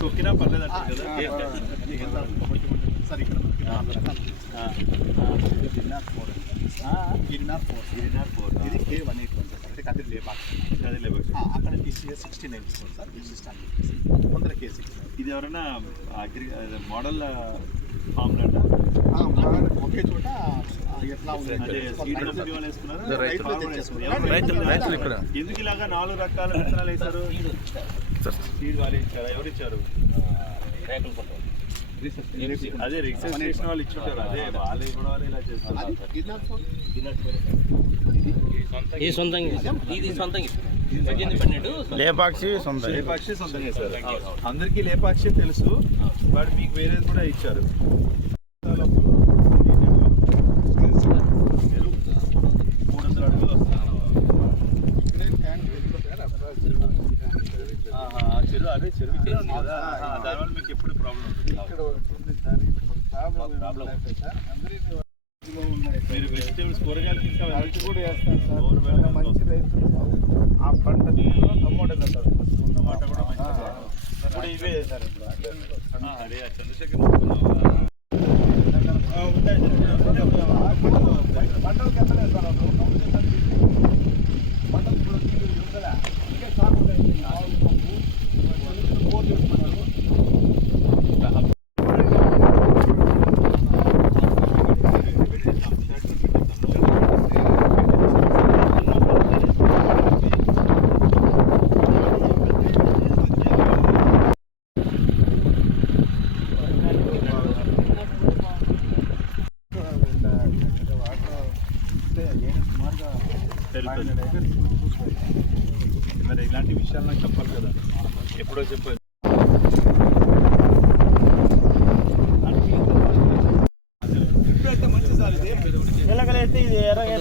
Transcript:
తొక్కినా పర్లేదు సార్ ఇక్కడ గిరినార్ four Girnar four Girnar four ఇది K one eight one sir అంటే కదిరి లేపాక్ అక్కడ TCS sixty nine sir stand ముందర కే సిక్స్ ఇది ఎవరైనా అగ్రి మోడల్ ఫామ్ ఒకే చోట రైతులు ఇక్కడ. ఎందుకు ఇలాగా నాలుగు రకాల విత్తనాలు వేశారు సీడ్ వాళ్ళు ఇచ్చారు ఎవరు ఇచ్చారు అదే రిజిస్ట్రేషన్ చేసిన వాళ్ళు ఇచ్చుంటారు అదే వాళ్ళు ఇవ్వడం ఇలా చేస్తారు ఈ సొంతంగా ఇది సొంతంగా లేపాక్షి లేపాక్షి సొంతంగా అందరికీ లేపాక్షి తెలుసు బట్ మీకు వేరేది కూడా ఇచ్చారు మూడు వందల అడుగులు వస్తాయి ఆహా, ఆ చెరువు అదే చెరువు కదా. దానివల్ల మీకు ఎప్పుడు ప్రాబ్లం మీరు వెజిటేబుల్స్ కూరగాయలు ఇంకా కూడా వేస్తారు సార్. మంచి రైతులు ఆ పంట దీనిలో టమోటా కూడా మంచిది. ఇప్పుడు ఇవే. ఆ, అదే చంద్రశేఖర్ తెలుస్తుంది. మరి ఇలాంటి విషయాలు నాకు చెప్పాలి కదా ఎప్పుడో చెప్పాలి పిల్లకలైతే ఇది ఎర్రగా